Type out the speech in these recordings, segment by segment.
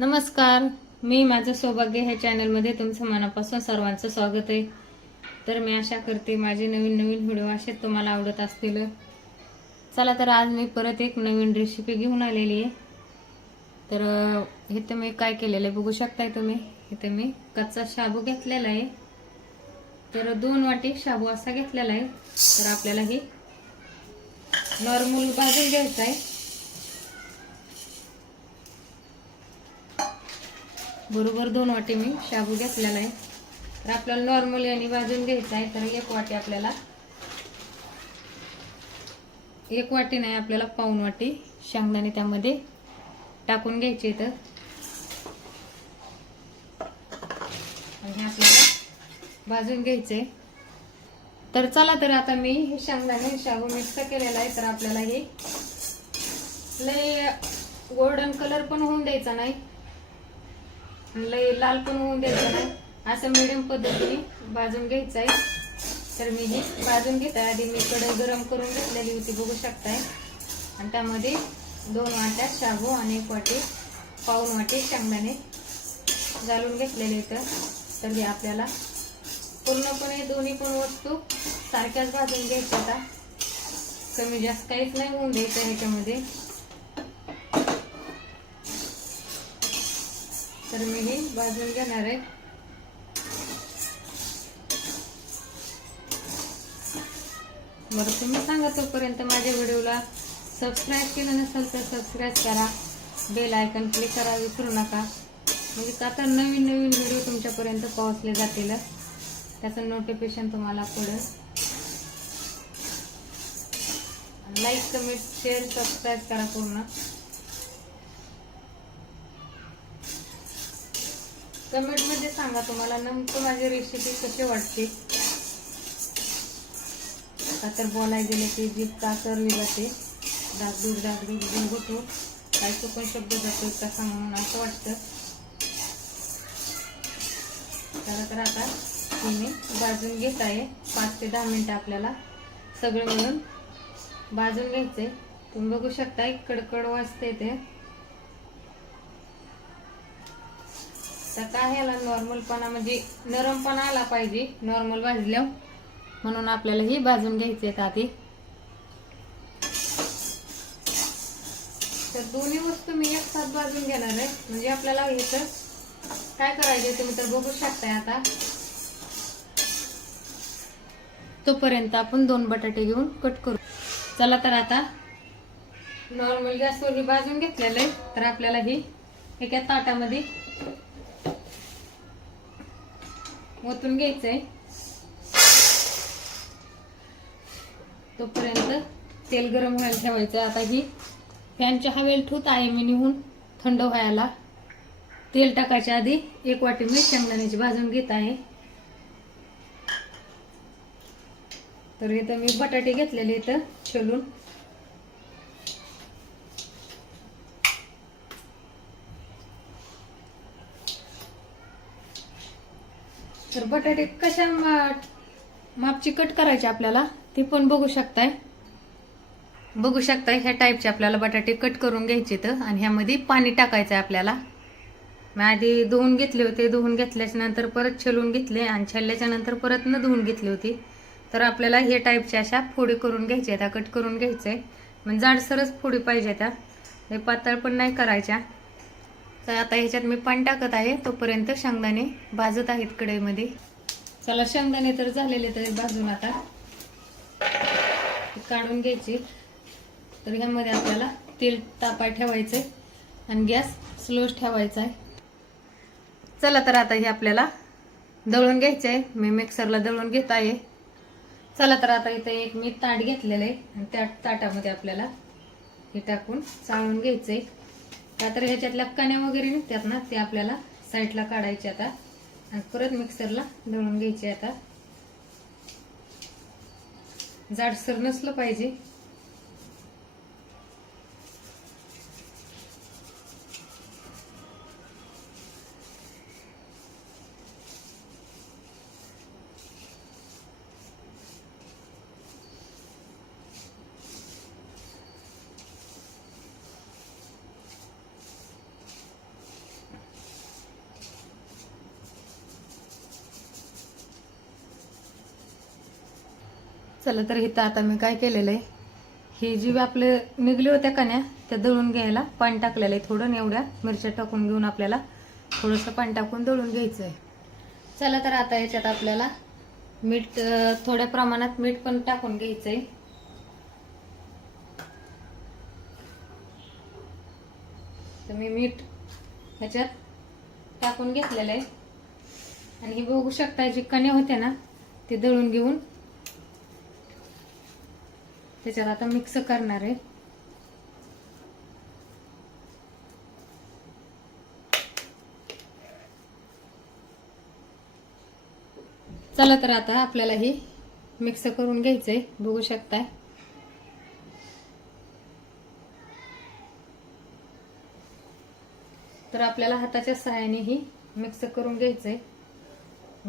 नमस्कार मी माझं सौभाग्य ह्या चॅनलमध्ये तुमचं मनापासून सर्वांचं स्वागत आहे. तर मी आशा करते माझे नवीन नवीन व्हिडिओ असेच तुम्हाला आवडत असतील. चला तर आज मी परत एक नवीन रेसिपी घेऊन आलेली आहे. तर हे इथं मी काय केलेलं आहे बघू शकताय तुम्ही. इथं मी कच्चा शाबू घेतलेला आहे. तर दोन वाटी शाबू असा घेतलेला आहे. तर आपल्याला हे नॉर्मल भाजून घ्यायचं आहे. बरोबर दोन वाटी मी शाबू घेतलेला आहे. तर आपल्याला नॉर्मल याने भाजून घ्यायचं आहे. तर एक वाटी आपल्याला एक वाटी नाही आपल्याला पाऊन वाटी शेंगदाणे त्यामध्ये टाकून घ्यायचे तर आणि आपल्याला भाजून घ्यायचे तर चला तर आता मी हे शेंगदाणे शाबू मिक्स केलेला आहे. तर आपल्याला हे लय गोल्डन कलर पण होऊन द्यायचा नाही. लय लाल पण होऊन द्यायचं नाही असं मिडियम पद्धतीने भाजून घ्यायचं आहे. तर मी हे भाजून घेत. आहे आधी मी कढई गरम करून घेतलेली होती बघू शकताय. आणि त्यामध्ये दोन वाट्या शाबू आणि एक वाटी पाऊन वाटी शेंगदाणे घालून घेतलेले इथं तर हे आपल्याला पूर्णपणे दोन्ही पण वस्तू सारख्याच भाजून घ्यायच्या आता कमी जास्त काहीच नाही होऊन द्यायचं ह्याच्यामध्ये. तर मी हे भाजून घेणार आहे. बरं तुम्ही सांगा तोपर्यंत माझ्या व्हिडिओला सबस्क्राईब केलं नसेल तर सबस्क्राईब करा. बेल आयकन क्लिक करा विसरू नका. म्हणजे का तर नवीन नवीन व्हिडिओ तुमच्यापर्यंत पोहोचले जातील. त्याचं नोटिफिकेशन तुम्हाला पडेल. लाईक कमेंट शेअर सबस्क्राईब करा पूर्ण. कमेंटमध्ये सांगा तुम्हाला नेमकं माझी रेसिपी कशी वाटते. आता तर बोलाय गेले की जीभ कासरली जाते डागडूड डागडूड जीव होतो काही चुकून शब्द जातो का सांगून असं वाटतं. त्याला तर आता तुम्ही भाजून घेत आहे. पाच ते दहा मिनटं आपल्याला सगळं मिळून भाजून आहे तुम्ही बघू शकता कडकड वाजते ते. तर काय ह्याला नॉर्मलपणा म्हणजे नरमपणा आला पाहिजे. नॉर्मल भाजल्यावर. म्हणून आपल्याला ही भाजून घ्यायचे आधी? तर दोन्ही वस्तू मी एक साथ भाजून घेणार आहे. म्हणजे आपल्याला इथं काय करायचे तुम्ही तर बघू शकताय आता. तोपर्यंत आपण दोन बटाटे घेऊन कट करू. चला तर आता नॉर्मल गॅसवर मी भाजून घेतलेलं आहे. तर आपल्याला ही एका ताटामध्ये ओतून घ्यायचंय. तोपर्यंत तेल गरम व्हायला ठेवायचं आता ही फॅनच्या हवेल ठूत आहे मी निहून थंड व्हायला तेल टाकायच्या आधी एक वाटी मी शेंगदाण्याची भाजून घेत आहे. तर इथं मी बटाटे घेतलेले इथं छोलून. तर बटाटे कशा माप मापची कट करायचे आपल्याला ते पण बघू शकताय. बघू शकताय ह्या टाईपचे आपल्याला बटाटे कट करून घ्यायचे तर आणि ह्यामध्ये पाणी टाकायचं आहे आपल्याला. मी आधी धुवून घेतले होते धुवून घेतल्याच्या नंतर परत छलून घेतले आणि छल्ल्याच्या नंतर परत न धुवून घेतली होती. तर आपल्याला हे टाईपच्या अशा फोडी करून घ्यायच्या त्या कट करून घ्यायचं. आहे म्हणजे जाडसरच फोडी पाहिजे त्या हे पातळ पण नाही करायच्या. तर आता ह्याच्यात मी पाणी टाकत आहे तोपर्यंत शेंगदाणे भाजत आहेत कढईमध्ये. चला शेंगदाणे तर झालेले तरी भाजून आता. काढून घ्यायचे. तर ह्यामध्ये आपल्याला तेल तापाय ठेवायचंय आणि गॅस स्लोच ठेवायचा आहे. चला तर आता हे आपल्याला दळून घ्यायचं आहे मी मिक्सरला दळून घेत आहे. चला तर आता इथं एक मी ताट घेतलेलं आहे आणि त्या ताटामध्ये आपल्याला हे टाकून चाळून घ्यायचंय. का तर ह्याच्यातल्या कण्या वगैरे निघतात ना ते आपल्याला साईडला काढायचे आता. आणि परत मिक्सरला दळून घ्यायचे आता. जाडसर नसलं पाहिजे. चला तर इथं आता मी काय केलेलं आहे? हे जी आपले निघले होत्या कण्या त्या दळून घ्यायला पाणी टाकलेलं आहे थोडं एवढ्या मिरच्या टाकून घेऊन आपल्याला थोडंसं पाणी टाकून दळून घ्यायचं आहे. चला तर आता याच्यात आपल्याला मीठ थोड्या प्रमाणात मीठ पण टाकून घ्यायचं आहे. तर मी मीठ ह्याच्यात टाकून घेतलेलं आहे. आणि हे बघू शकता जे कण्या होत्या ना ते दळून घेऊन त्याच्यात आता मिक्स करणार आहे. चला तर आता आपल्याला हे मिक्स करून घ्यायचंय. बघू शकताय. तर आपल्याला हाताच्या सहाय्याने ही मिक्स करून घ्यायचंय.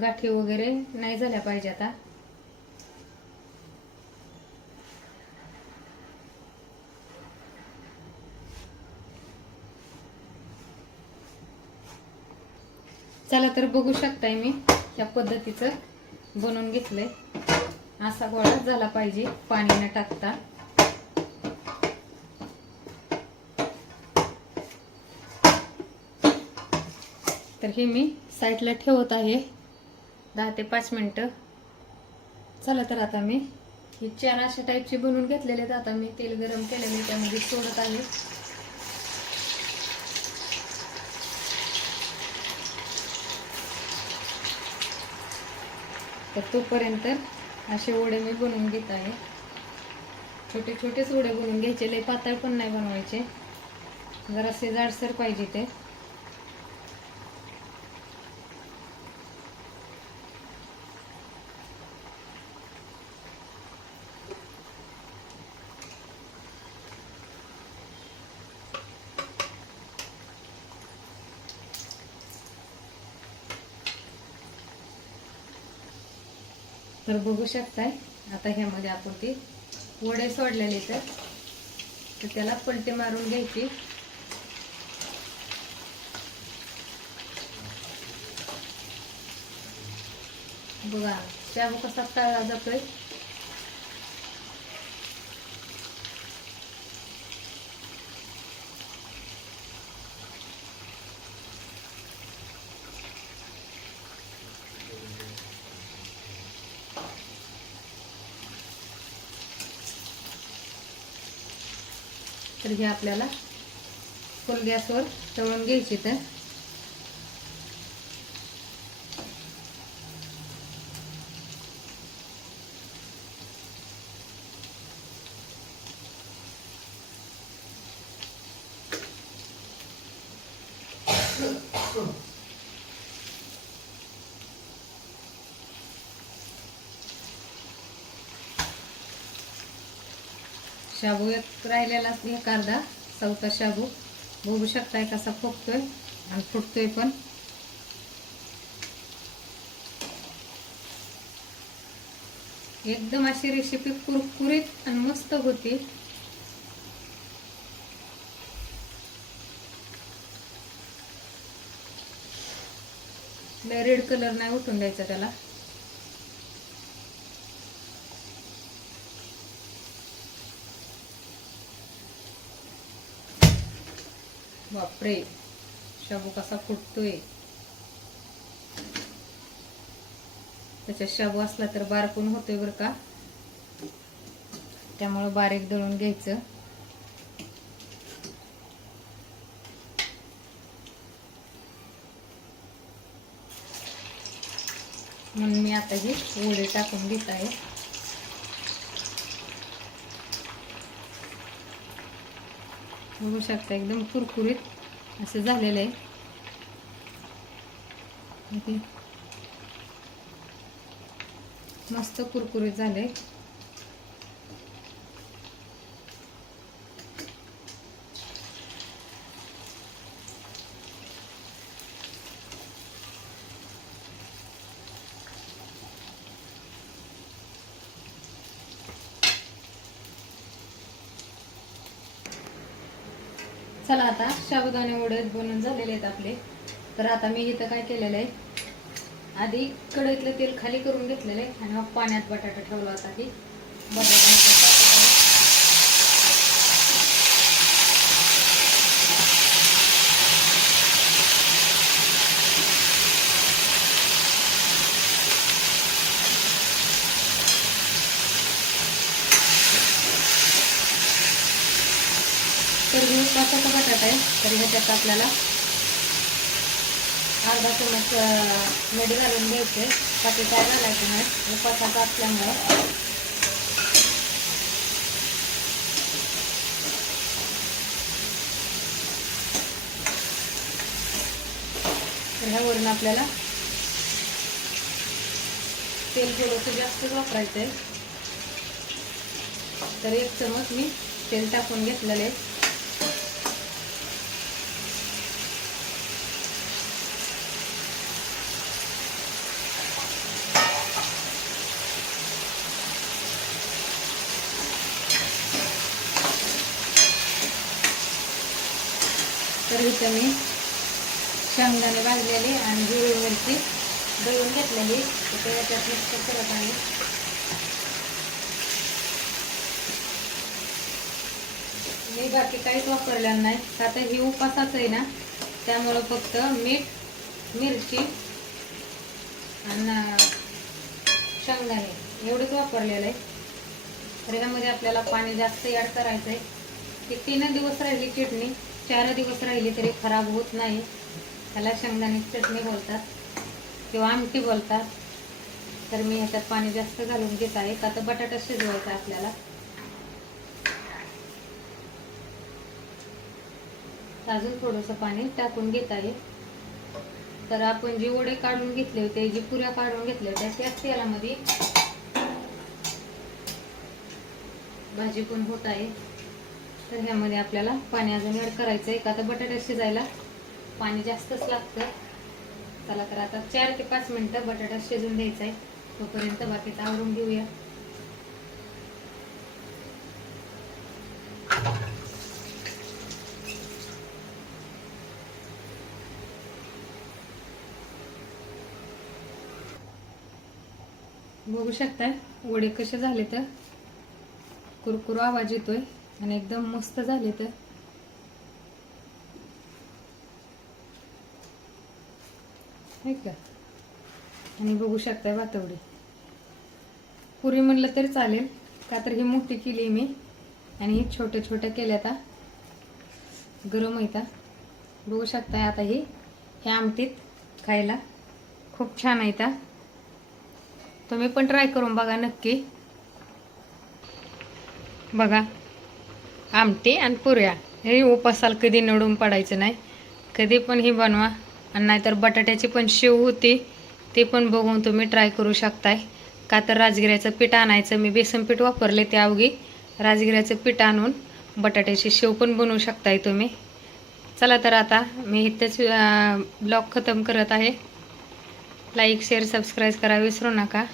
गाठी वगैरे नाही झाल्या पाहिजे आता. चला तर बघू शकताय मी या पद्धतीचं बनवून घेतलंय. असा गोळा झाला पाहिजे पाणी न टाकता. तर हे मी साईडला ठेवत आहे. दहा ते पाच मिनटं. चला तर आता मी हे चार अशा टाईपचे बनवून घेतलेले आहेत. आता मी तेल गरम केलेले त्यामध्ये सोडत आहे. तर तोपर्यंत असे वडे मी बनवून घेत आहे. छोटे छोटेच वडे बनवून घ्यायचे. लय पातळ पण नाही बनवायचे. जरासे जाडसर पाहिजे ते. तर बघू शकताय आता ह्यामध्ये आपण ते वडे सोडलेले तर तर त्याला पलटी मारून घ्यायची. बघा शाबू कसा तळला जातोय. तर हे आपल्याला फुल गॅसवर तळून घ्यायची तर शाबू येत राहिलेला एक अर्धा चौथा शाबू. बघू शकताय कसा फुगतोय आणि फुटतोय पण. एकदम अशी रेसिपी कुरकुरीत आणि मस्त होती. रेड कलर नाही उठून द्यायचा त्याला. बापरे शाबू कसा फुटतोय. त्याच्यात शाबू असला तर बारकून होतोय बरं का. त्यामुळं बारीक दळून घ्यायचं. म्हणून मी आता ही ओढे टाकून घेत आहे. बघू शकता एकदम कुरकुरीत असं झालेलं आहे. मस्त कुरकुरीत झाले चला आता शाबुदाणे वडे बनून झालेले आहेत आपले. तर आता मी इथं काय केलेलं आहे? आधी कढईतलं तेल खाली करून घेतलेलं आहे आणि मग पाण्यात बटाटा ठेवला होता की बटाटा ह्याच्यात टाकत आहे. तर छोटासा बटाटा आहे तरी ह्याच्यात आपल्याला अर्धा चमच मीठ घालून घ्यायचे. बाकी काय घालायचं नाही उपासाचा असल्यामुळे. ह्यावरून आपल्याला तेल थोडंसं जास्तच वापरायचं आहे तर एक चमच मी तेल टाकून घेतलेलं आहे. तर इथं मी शेंगदाणे भाजलेले आणि हिरवी मिरची दळून घेतलेली. तर याच्यात मिक्स करत आहे. मी बाकी काहीच वापरलेलं नाही. आता हे उपासाच आहे ना त्यामुळं फक्त मीठ मिरची आणि शेंगदाणे एवढंच वापरलेलं आहे. तर यामध्ये आपल्याला पाणी जास्त ॲड करायचं आहे ती तीन दिवस राहिली चटणी. चार दिवस राहिले तरी खराब होत नाही. त्याला शेंगदाणे चटणी बोलतात किंवा आमटी बोलतात. तर मी ह्याच्यात पाणी जास्त घालून घेत आहे. का तर बटाटा शिजवायचा आपल्याला. अजून थोडंसं पाणी टाकून घेत आहे. तर आपण जे वडे काढून घेतले होते जी पुऱ्या काढून घेतल्या होत्या त्याच तेलामध्ये भाजी पण होत आहे. तर ह्यामध्ये आपल्याला पाणी अजून ॲड करायचं आहे का तर बटाटा शिजायला पाणी जास्तच लागतं. चला तर आता चार ते पाच मिनटं बटाटा शिजून द्यायचा आहे तोपर्यंत बाकीचं आवरून घेऊया. बघू शकताय वडे कसे झाले तर कुरकुर आवाज येतोय. आणि एकदम मस्त झाले तर. का? आणि बघू शकताय वातवडी पुरी म्हणलं तरी चालेल का तर ही मोठी केली मी. आणि ही छोट्या छोट्या केल्या आता गरम येतात बघू शकताय आता ही ह्या आमटीत खायला खूप छान येतात तुम्ही पण ट्राय करून बघा नक्की. बघा. आमटी आणि पुऱ्या. हे उपासाल कधी नडून पडायचं नाही. कधी पण ही बनवा. आणि नाहीतर बटाट्याची पण शेव होती ते पण बघून तुम्ही ट्राय करू शकताय. का तर राजगिऱ्याचं पीठ आणायचं. मी बेसन पीठ वापरले त्याअवघी राजगिऱ्याचं पीठ आणून बटाट्याची शेव पण बनवू शकताय तुम्ही. चला तर आता मी इथंच ब्लॉग खतम करत आहे. लाईक शेअर सबस्क्राईब करा. विसरू नका.